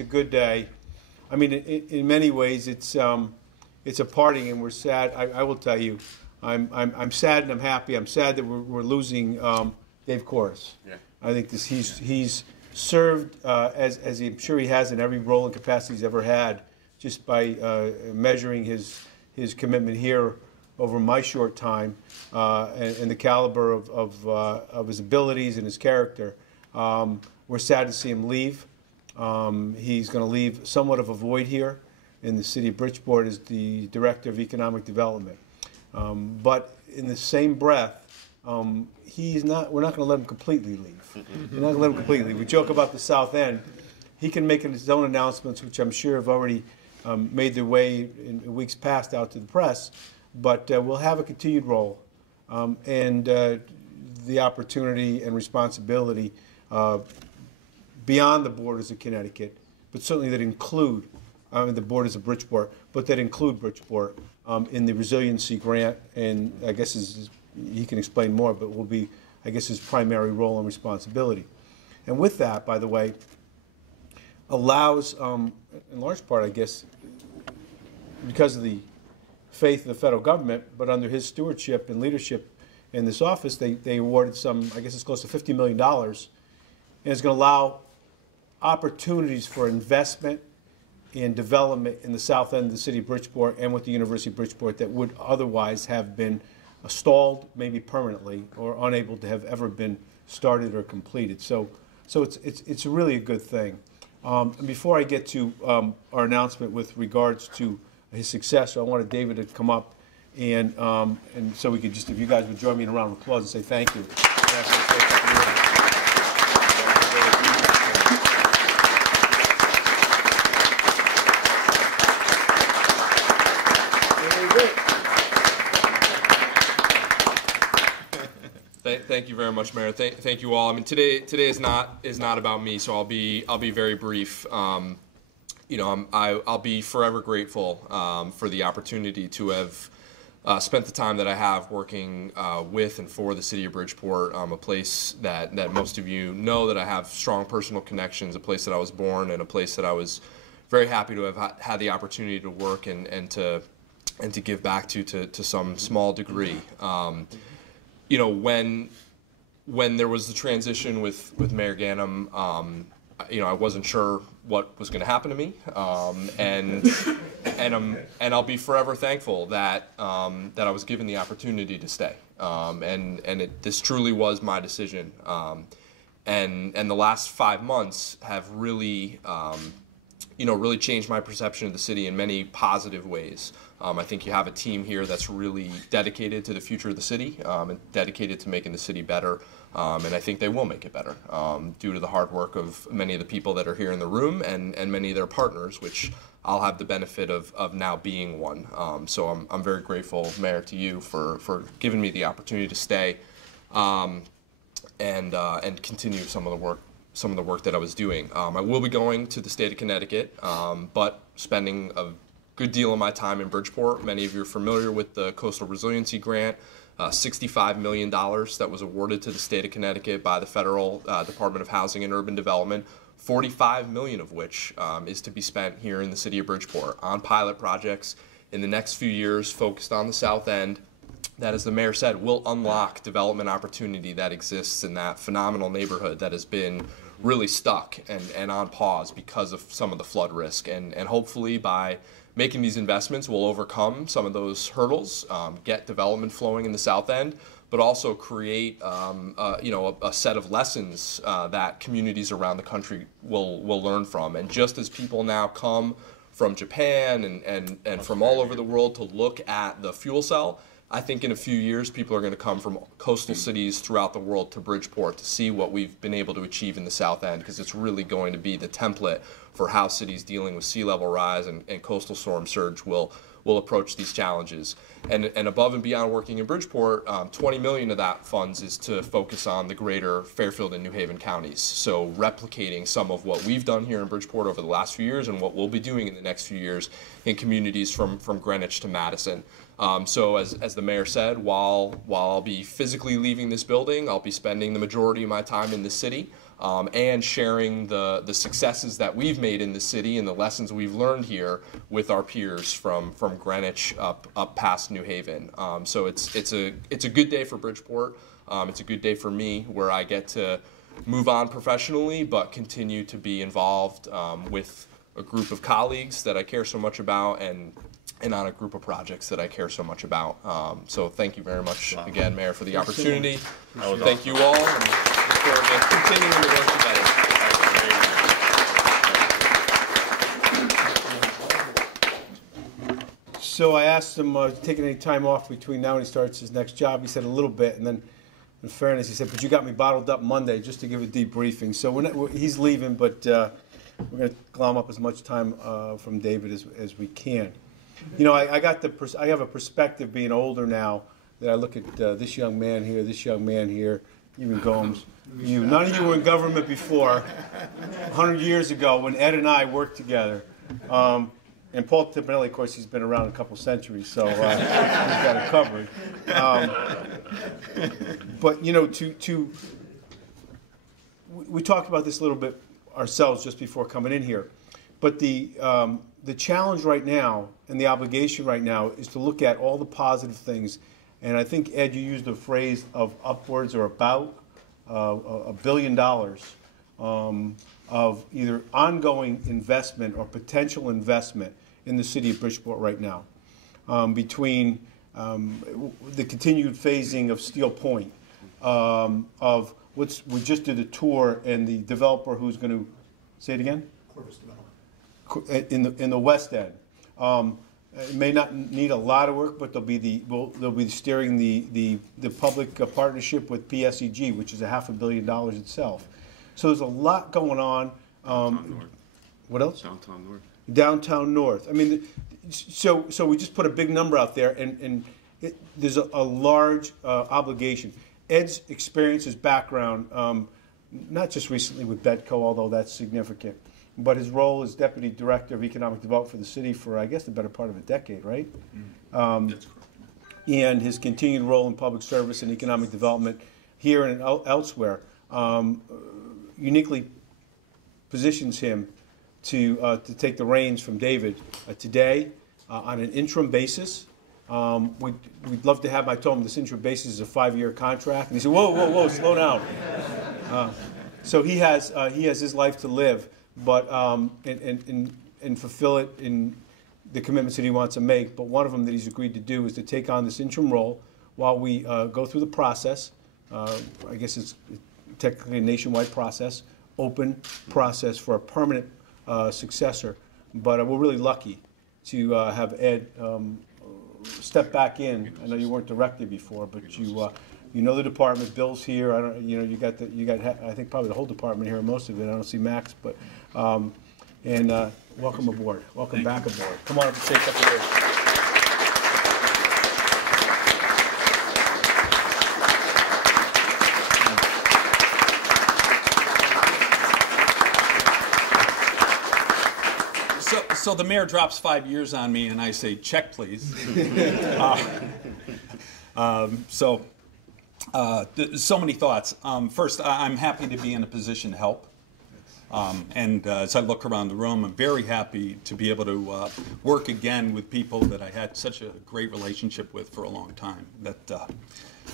a good day. I mean, in many ways, it's a parting, and we're sad. I will tell you, I'm sad and I'm happy. I'm sad that we're losing Dave Kooris. Yeah. I think he's served as I'm sure he has in every role and capacity he's ever had, just by measuring his commitment here over my short time and the caliber of his abilities and his character. We're sad to see him leave. He's going to leave somewhat of a void here in the city of Bridgeport as the Director of Economic Development. But in the same breath, we're not going to let him completely leave. We're not going to let him completely leave. We joke about the South End. He can make his own announcements, which I'm sure have already made their way in weeks past out to the press. But we'll have a continued role and the opportunity and responsibility beyond the borders of Connecticut, but certainly that include the borders of Bridgeport, but that include Bridgeport in the resiliency grant, and I guess he can explain more, but will be, I guess, his primary role and responsibility. And with that, by the way, allows, in large part, I guess, because of the faith of the federal government, but under his stewardship and leadership in this office, they awarded some, I guess it's close to $50 million, and it's going to allow opportunities for investment and development in the south end of the city of Bridgeport and with the University of Bridgeport that would otherwise have been stalled, maybe permanently, or unable to have ever been started or completed. So it's really a good thing. And before I get to our announcement with regards to his successor, I wanted David to come up and so we could just, if you guys would join me in a round of applause and say thank you. Thank you very much, Mayor. Thank you all. I mean, today is not about me, so I'll be very brief. I'll be forever grateful for the opportunity to have spent the time that I have working with and for the city of Bridgeport, a place that most of you know that I have strong personal connections, a place that I was born, and a place that I was very happy to have had the opportunity to work and to give back to some small degree. When there was the transition with Mayor Ganim, I wasn't sure what was going to happen to me, and I'll be forever thankful that I was given the opportunity to stay, this truly was my decision, and the last 5 months have really really changed my perception of the city in many positive ways. I think you have a team here that's really dedicated to the future of the city and dedicated to making the city better. And I think they will make it better due to the hard work of many of the people that are here in the room and many of their partners, which I'll have the benefit of now being one. So I'm very grateful, Mayor, to you for giving me the opportunity to stay and continue some of the work that I was doing. I will be going to the state of Connecticut, but spending a good deal of my time in Bridgeport. Many of you are familiar with the Coastal Resiliency Grant, $65 million that was awarded to the state of Connecticut by the Federal Department of Housing and Urban Development, $45 million of which is to be spent here in the city of Bridgeport on pilot projects in the next few years focused on the south end. That, as the mayor said, will unlock development opportunity that exists in that phenomenal neighborhood that has been really stuck and on pause because of some of the flood risk. And hopefully by making these investments, we'll overcome some of those hurdles, get development flowing in the south end, but also create a set of lessons that communities around the country will learn from. And just as people now come from Japan and from all over the world to look at the fuel cell, I think in a few years people are going to come from coastal cities throughout the world to Bridgeport to see what we've been able to achieve in the south end, because it's really going to be the template for how cities dealing with sea level rise and coastal storm surge will approach these challenges. And above and beyond working in Bridgeport, $20 million of that funds is to focus on the greater Fairfield and New Haven counties. So replicating some of what we've done here in Bridgeport over the last few years and what we'll be doing in the next few years in communities from Greenwich to Madison. So as the mayor said, while I'll be physically leaving this building, I'll be spending the majority of my time in the city. and sharing the successes that we've made in the city and the lessons we've learned here with our peers from Greenwich up past New Haven. So it's a good day for Bridgeport. It's a good day for me, where I get to move on professionally, but continue to be involved with a group of colleagues that I care so much about, and on a group of projects that I care so much about. So thank you very much again, Mayor, for the opportunity. Thank you all, and look forward to continuing to work together. So I asked him, taking any time off between now and he starts his next job. He said a little bit, and then in fairness, he said, but you got me bottled up Monday just to give a debriefing. So he's leaving, but we're going to glom up as much time from David as we can. You know, I have a perspective being older now that I look at this young man here, even Gomes. None of you were in government before, 100 years ago when Ed and I worked together. And Paul Tipinelli, of course, he's been around a couple centuries, so he's got it covered. But, you know, we talked about this a little bit ourselves just before coming in here. But the challenge right now and the obligation right now is to look at all the positive things. And I think, Ed, you used the phrase of upwards or about $1 billion of either ongoing investment or potential investment in the city of Bridgeport right now, between the continued phasing of Steel Point, of we just did a tour, and the developer who's going to, say it again? Corvus Development. In the West End. It may not need a lot of work, but they'll be steering the public partnership with PSEG, which is $500 million itself. So there's a lot going on. Downtown North. What else? Downtown North. Downtown North. I mean, so we just put a big number out there, and there's a large obligation. Ed's experience, his background, not just recently with Bedco, although that's significant, but his role as Deputy Director of Economic Development for the city for, I guess, the better part of a decade, right? That's correct. And his continued role in public service and economic development here and elsewhere uniquely positions him to take the reins from David today on an interim basis. We'd love to have, I told him this interim basis is a 5-year contract, and he said, whoa, slow down. So he has his life to live, but and fulfill it in the commitments that he wants to make. But one of them that he's agreed to do is to take on this interim role while we go through the process. I guess it's technically a nationwide process, open process for a permanent successor. But we're really lucky to have Ed step back in. I know you weren't director before, but you know the department. Bill's here. I don't. You got I think probably the whole department here, most of it. I don't see Max, but welcome aboard. Welcome back aboard. Come on up and say a couple words. So the mayor drops 5 years on me, and I say, check, please. So many thoughts. First, I'm happy to be in a position to help. And as I look around the room, I'm very happy to be able to work again with people that I had such a great relationship with for a long time.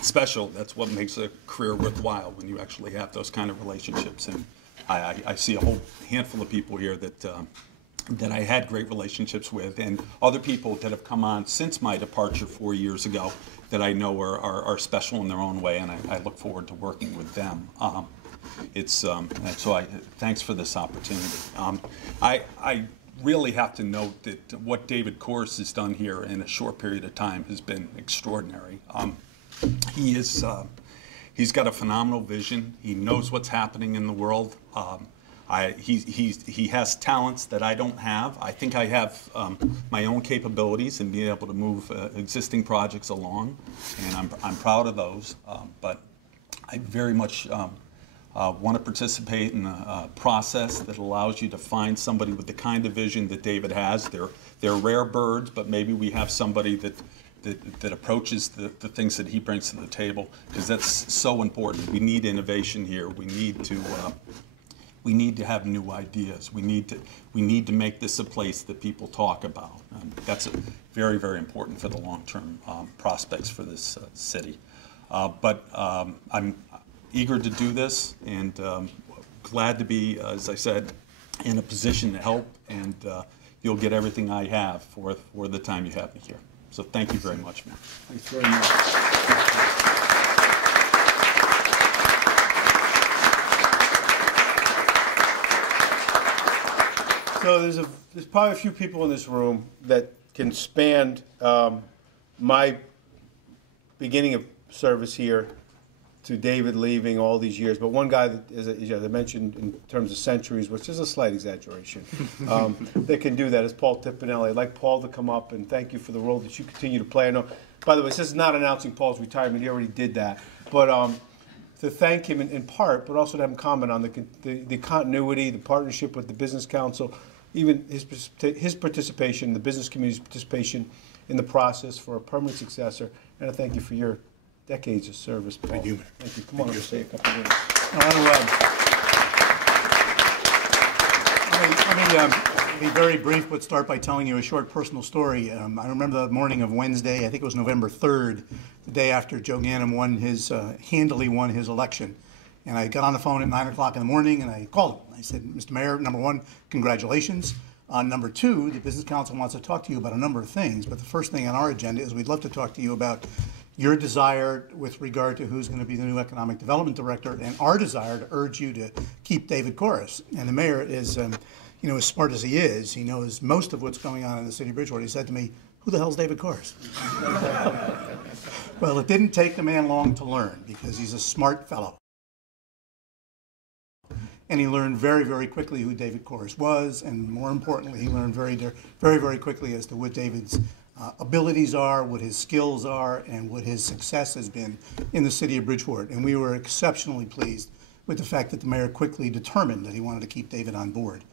Special. That's what makes a career worthwhile, when you actually have those kind of relationships. And I see a whole handful of people here that I had great relationships with, and other people that have come on since my departure 4 years ago that I know are special in their own way, and I look forward to working with them. Thanks for this opportunity. I really have to note that what David Kooris has done here in a short period of time has been extraordinary. He's got a phenomenal vision. He knows what's happening in the world. He has talents that I don't have. I think I have my own capabilities in being able to move existing projects along, and I'm proud of those. But I very much want to participate in a process that allows you to find somebody with the kind of vision that David has. They're rare birds, but maybe we have somebody that that approaches the things that he brings to the table, because that's so important. We need innovation here. We need to have new ideas. We need to make this a place that people talk about. That's very, very important for the long-term prospects for this city. But I'm eager to do this, and glad to be, as I said, in a position to help, and you'll get everything I have for the time you have me here. So thank you very much, man. Thanks very much. So there's probably a few people in this room that can span my beginning of service here to David leaving all these years, but one guy that, as I mentioned, in terms of centuries, which is a slight exaggeration, that can do that is Paul Tipinelli. I'd like Paul to come up and thank you for the role that you continue to play. I know, by the way, this is not announcing Paul's retirement. He already did that. But to thank him in part, but also to have him comment on the continuity, the partnership with the Business Council, even his participation, the business community's participation in the process for a permanent successor. And I thank you for your decades of service, Paul. Thank you. Thank you. Come on up and say a couple of words. Let me be very brief, but start by telling you a short personal story. I remember the morning of Wednesday, I think it was November 3rd, the day after Joe Ganim handily won his election. And I got on the phone at 9 o'clock in the morning and I called him. I said, Mr. Mayor, number one, congratulations. Number two, the Business Council wants to talk to you about a number of things, but the first thing on our agenda is we'd love to talk to you about your desire with regard to who's going to be the new Economic Development Director, and our desire to urge you to keep David Kooris. And the mayor is, as smart as he is, he knows most of what's going on in the city of Bridgeport. He said to me, who the hell's David Kooris? Well, it didn't take the man long to learn, because he's a smart fellow. And he learned very, very quickly who David Kooris was, and more importantly, he learned very, very quickly as to what David's abilities are, what his skills are, and what his success has been in the city of Bridgeport. And we were exceptionally pleased with the fact that the mayor quickly determined that he wanted to keep David on board.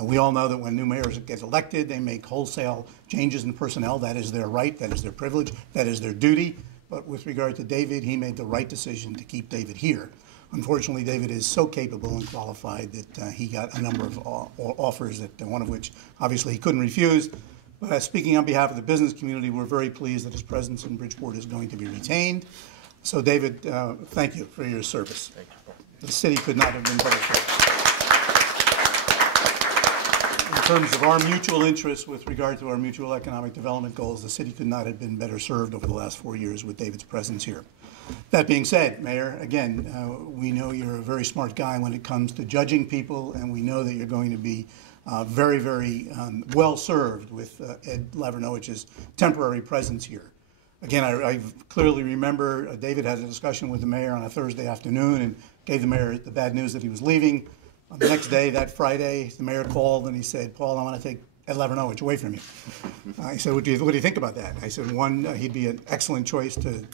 We all know that when new mayors get elected, they make wholesale changes in personnel. That is their right, that is their privilege, that is their duty. But with regard to David, he made the right decision to keep David here. Unfortunately, David is so capable and qualified that he got a number of offers, that one of which obviously he couldn't refuse. But speaking on behalf of the business community, we're very pleased that his presence in Bridgeport is going to be retained. So, David, thank you for your service. Thank you. The city could not have been better served. In terms of our mutual interests with regard to our mutual economic development goals, the city could not have been better served over the last 4 years with David's presence here. That being said, Mayor, again, we know you're a very smart guy when it comes to judging people, and we know that you're going to be very, very well served with Ed Lavernoich's temporary presence here. Again, I clearly remember David had a discussion with the mayor on a Thursday afternoon and gave the mayor the bad news that he was leaving. On the next day, that Friday, the mayor called and he said, Paul, I want to take Ed Lavernoich away from you. I said, what do you think about that? I said, one, he'd be an excellent choice to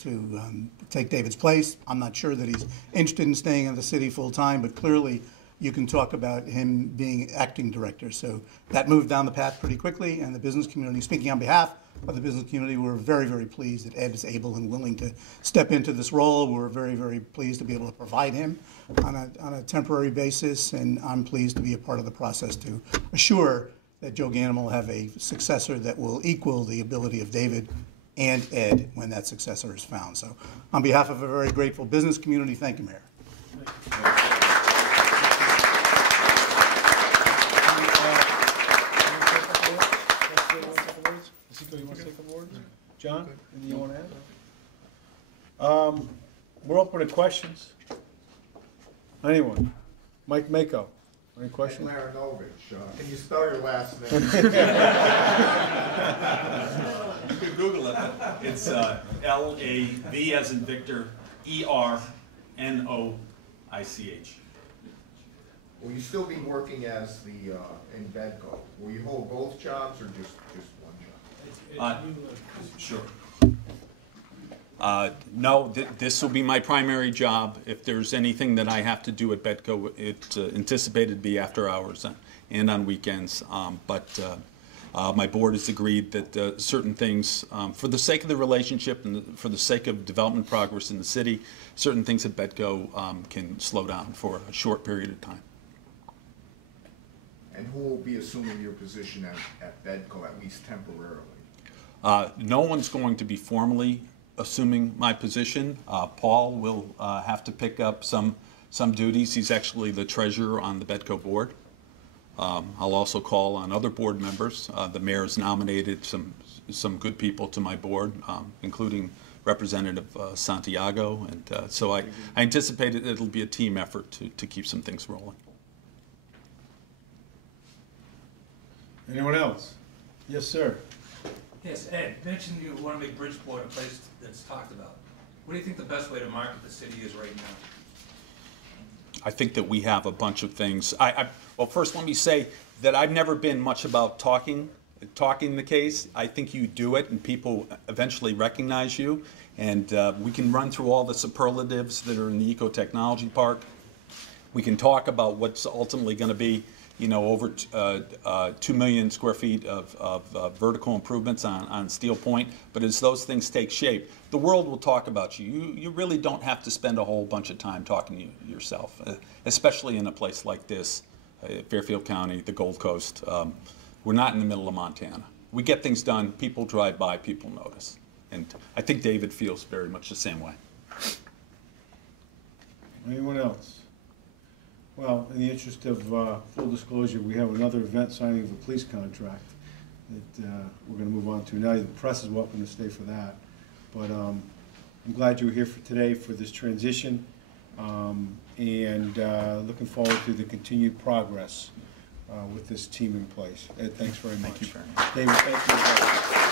take David's place. I'm not sure that he's interested in staying in the city full time, but clearly you can talk about him being acting director. So that moved down the path pretty quickly, and the business community, speaking on behalf of the business community, we're very, very pleased that Ed is able and willing to step into this role. We're very, very pleased to be able to provide him on a temporary basis, and I'm pleased to be a part of the process to assure that Joe Ganim will have a successor that will equal the ability of David and Ed when that successor is found. So on behalf of a very grateful business community, thank you, Mayor. You want to say a couple words? John, anything you want to add? We're open to questions. Anyone? Mike Mako, any questions? Ed Lavernoich. Can you spell your last name? You could Google it. It's L-A-V as in Victor, E-R-N-O-I-C-H. Will you still be working as the in Bedco? Will you hold both jobs or just one job? Sure. No, this will be my primary job. If there's anything that I have to do at Bedco, it's anticipated to be after hours and on weekends. But My board has agreed that certain things, for the sake of the relationship and for the sake of development progress in the city, certain things at Bedco can slow down for a short period of time. And who will be assuming your position at Bedco, at least temporarily? No one's going to be formally assuming my position. Paul will have to pick up some duties. He's actually the treasurer on the Bedco board. I'll also call on other board members. The mayor's nominated some good people to my board, including Representative Santiago, and so I anticipate it'll be a team effort to keep some things rolling. Anyone else? Yes, sir. Yes, Ed, mentioned you want to make Bridgeport a place that's talked about. What do you think the best way to market the city is right now? I think that we have a bunch of things. Well, first let me say that I've never been much about talking the case. I think you do it and people eventually recognize you. And we can run through all the superlatives that are in the Eco-Technology Park. We can talk about what's ultimately going to be, you know, over 2 million square feet of vertical improvements on Steel Point. But as those things take shape, the world will talk about you. You really don't have to spend a whole bunch of time talking to yourself, especially in a place like this, Fairfield County, the Gold Coast. We're not in the middle of Montana. We get things done, people drive by, people notice. And I think David feels very much the same way. Anyone else? Well, in the interest of full disclosure, we have another event signing of the police contract that we're going to move on to now. The press is welcome to stay for that. But I'm glad you were here for today for this transition, and looking forward to the continued progress with this team in place. Ed, thanks very much. Thank you very much. David, thank you.